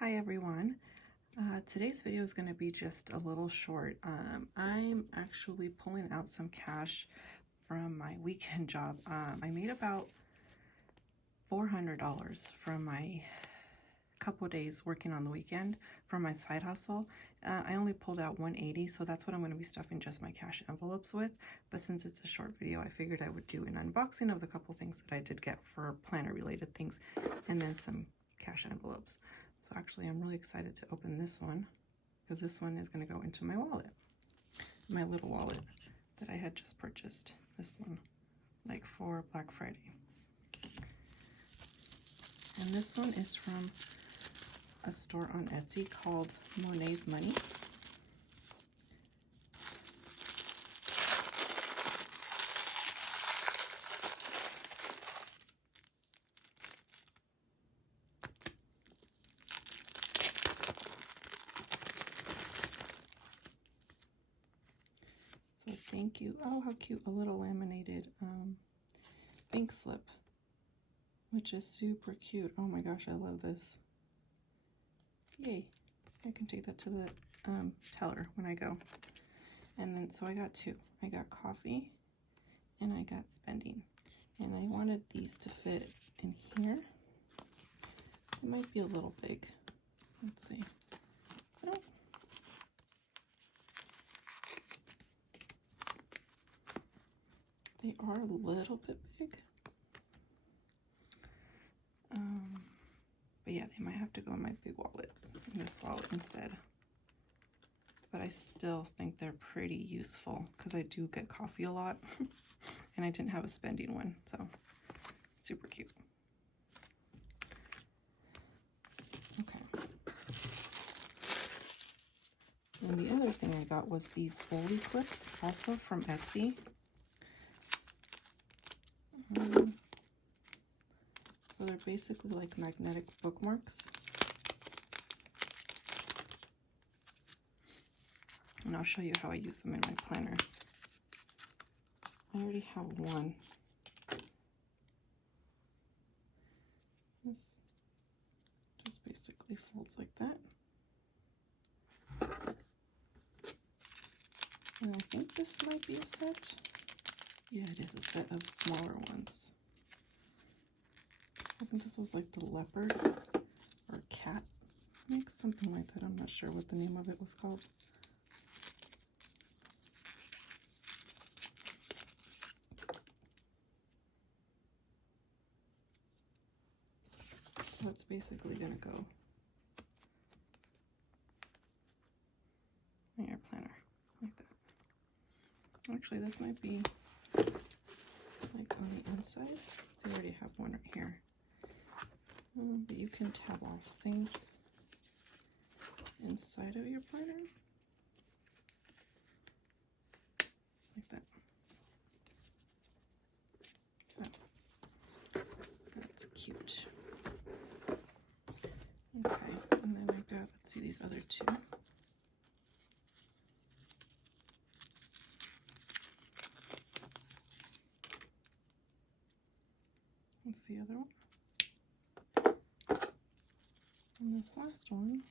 Hi everyone. Today's video is going to be just a little short. I'm actually pulling out some cash from my weekend job. I made about $400 from my couple days working on the weekend from my side hustle. I only pulled out $180, so that's what I'm going to be stuffing just my cash envelopes with. But since it's a short video, I figured I would do an unboxing of the couple things that I did get for planner related things and then some cash envelopes. So actually I'm really excited to open this one because this one is going to go into my wallet, my little wallet that I had just purchased. This one, like for Black Friday. And this one is from a store on Etsy called Monet's Money. So thank you. Oh, how cute. A little laminated ink slip, which is super cute. Oh my gosh, I love this. Yay. I can take that to the teller when I go. And then, so I got two. I got coffee and I got spending. And I wanted these to fit in here. It might be a little big. Let's see. Oh. They are a little bit big. But yeah, they might have to go in my big wallet, in this wallet instead. But I still think they're pretty useful because I do get coffee a lot. And I didn't have a spending one, so super cute. Okay. And the other thing I got was these Foley clips, also from Etsy. So they're basically like magnetic bookmarks. And I'll show you how I use them in my planner. I already have one. This just basically folds like that. And I think this might be a set. Yeah, it is a set of smaller ones. I think this was like the leopard or cat mix, something like that. I'm not sure what the name of it was called. So it's basically gonna go in your planner like that. Actually, this might be like on the inside. So you already have one right here. But you can tab off things inside of your planner like that. So that's cute. Okay, and then I got, let's see, these other two. What's the other one? And this last one,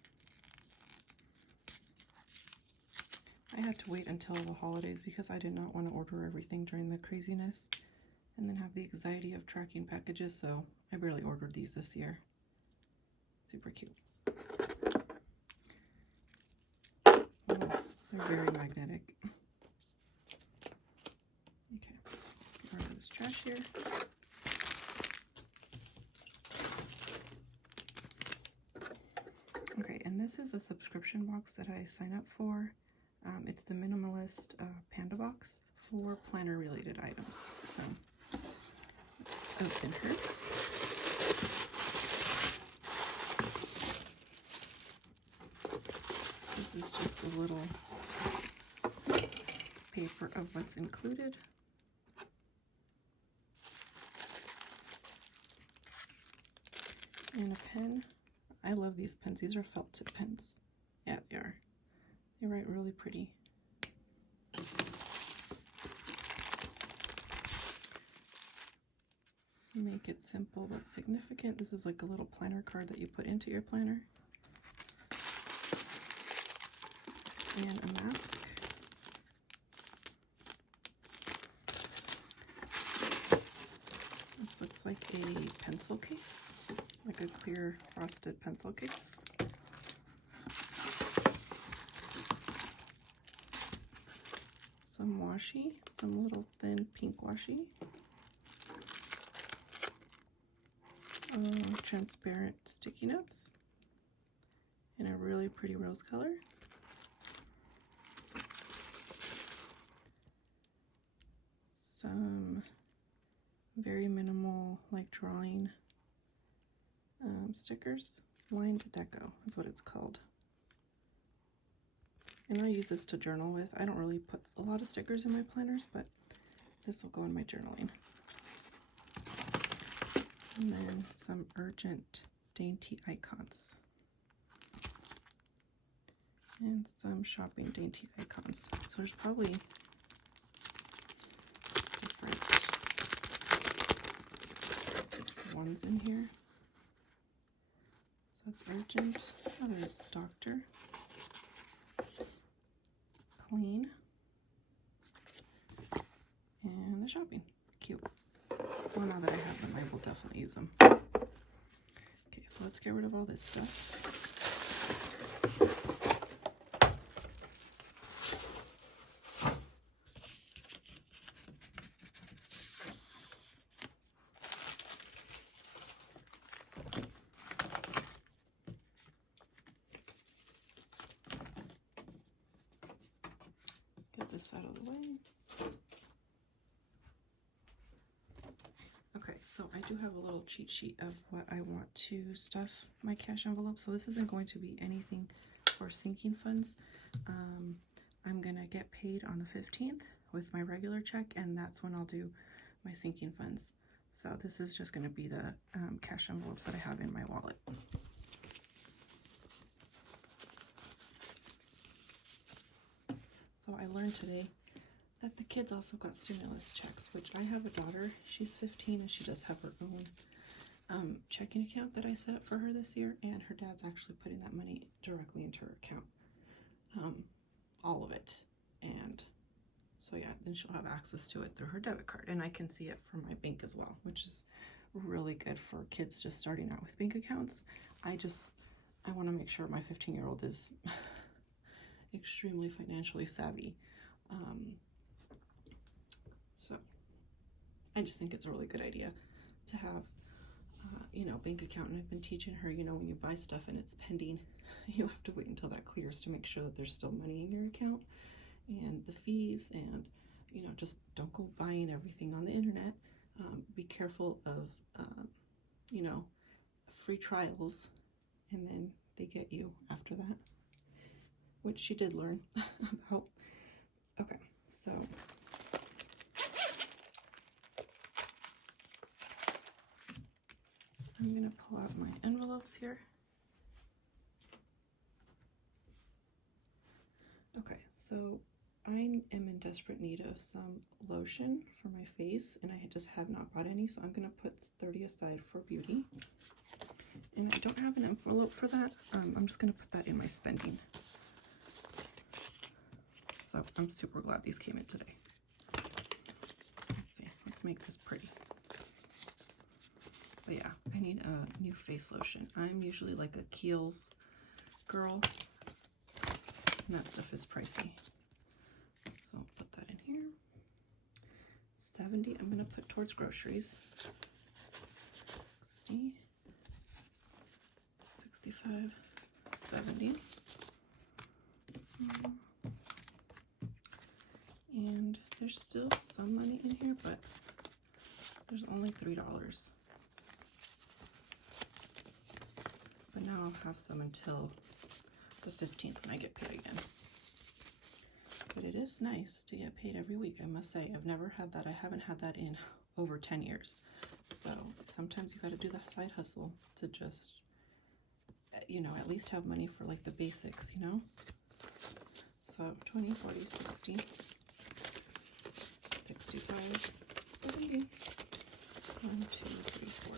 I had to wait until the holidays because I did not want to order everything during the craziness and then have the anxiety of tracking packages, so I barely ordered these this year. Super cute. Oh, they're very magnetic. Okay, get rid of this trash here. Okay, and this is a subscription box that I sign up for. It's the Minimalist Panda box for planner related items. So let's open her. This is just a little paper of what's included. And a pen. I love these pens. These are felt tip pens. Yeah, they are. They write really pretty. Make it simple but significant. This is like a little planner card that you put into your planner. and a mask. This looks like a pencil case, like a clear frosted pencil case. Some washi, some little thin pink washi. Transparent sticky notes in a really pretty rose color. Some very minimal, like drawing stickers. Lined Deco is what it's called. And I use this to journal with. I don't really put a lot of stickers in my planners, but this will go in my journaling. And then some Urgent Dainty icons. And some Shopping Dainty icons. So there's probably different ones in here. So it's Urgent. Oh, there's Doctor. Clean. And the Shopping. Cute. Well, now that I have them, I will definitely use them. Okay, so let's get rid of all this stuff. Get this out of the way. Okay, so I do have a little cheat sheet of what I want to stuff my cash envelope. So this isn't going to be anything for sinking funds. I'm gonna get paid on the 15th with my regular check, and that's when I'll do my sinking funds. So this is just gonna be the cash envelopes that I have in my wallet. So I learned today that the kids also got stimulus checks, which I have a daughter. She's 15 and she does have her own checking account that I set up for her this year, and her dad's actually putting that money directly into her account, all of it. And so yeah, then she'll have access to it through her debit card, and I can see it from my bank as well, which is really good for kids just starting out with bank accounts. I want to make sure my 15-year-old is extremely financially savvy. So I just think it's a really good idea to have, bank account. And I've been teaching her, when you buy stuff and it's pending, you have to wait until that clears to make sure that there's still money in your account, and the fees, and, just don't go buying everything on the internet. Be careful of, free trials, and then they get you after that, which she did learn about. Okay, so I'm gonna pull out my envelopes here. Okay, so I am in desperate need of some lotion for my face, and I just have not bought any, so I'm gonna put 30 aside for beauty. And I don't have an envelope for that. I'm just gonna put that in my spending. So I'm super glad these came in today. Let's see, let's make this pretty. But yeah, I need a new face lotion. I'm usually like a Kiehl's girl, and that stuff is pricey. So I'll put that in here. 70, I'm gonna put towards groceries. 60, 65, 70. And there's still some money in here, but there's only $3. But now I'll have some until the 15th when I get paid again. But it is nice to get paid every week, I must say. I've never had that. I haven't had that in over 10 years. So sometimes you got to do the side hustle to just, at least have money for like the basics, So 20, 40, 60, 65, 70, 1, 2, 3, 4,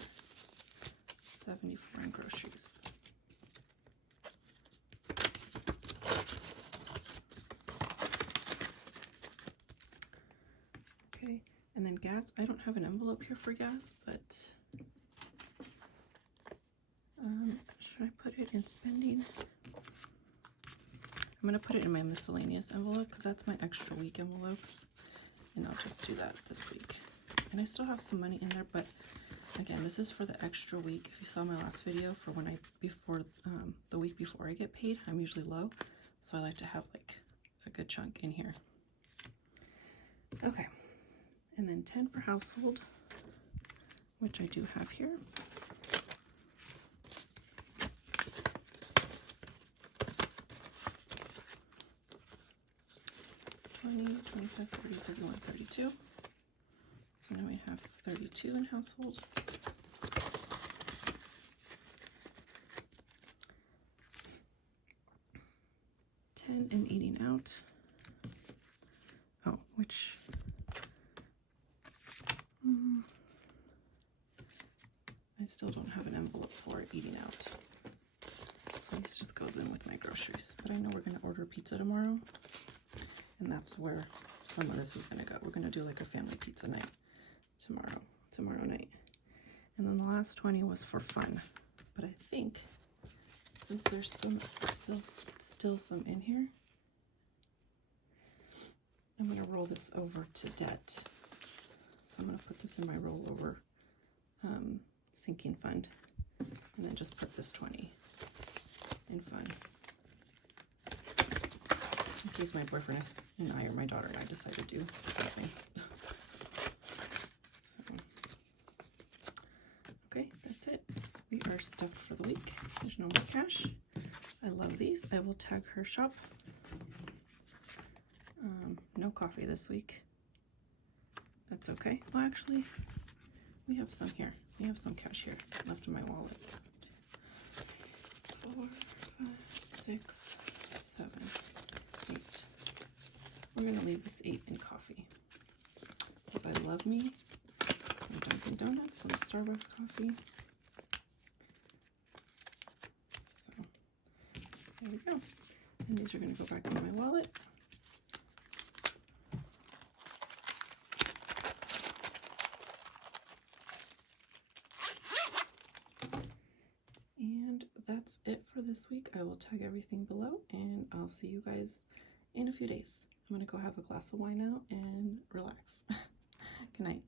74 in groceries. gas. I don't have an envelope here for gas, but should I put it in spending? I'm going to put it in my miscellaneous envelope because that's my extra week envelope, and I'll just do that this week. And I still have some money in there, but again, this is for the extra week. If you saw my last video for when the week before I get paid, I'm usually low, so I like to have like a good chunk in here. Okay, and then 10 for household, which I do have here. 20, 25, 30, 31, 32. So now we have 32 in household. 10 and eating out. Oh, which I still don't have an envelope for eating out. So this just goes in with my groceries. But I know we're going to order pizza tomorrow, and that's where some of this is going to go. We're going to do like a family pizza night tomorrow night. And then the last 20 was for fun. But I think since there's still some in here, I'm going to roll this over to debt. So I'm going to put this in my rollover sinking fund, and then just put this 20 in fun, in case my boyfriend and I, or my daughter and I, decide to do something. So, okay, that's it. We are stuffed for the week. There's no more cash. I love these. I will tag her shop. No coffee this week. That's okay. Well, actually, we have some here. We have some cash here left in my wallet. 4, 5, 6, 7, 8. We're going to leave this 8 in coffee, because I love me some Dunkin' Donuts, some Starbucks coffee. So, there we go. And these are going to go back in my wallet. That's it for this week. I will tag everything below, and I'll see you guys in a few days. I'm going to go have a glass of wine now and relax. Good night.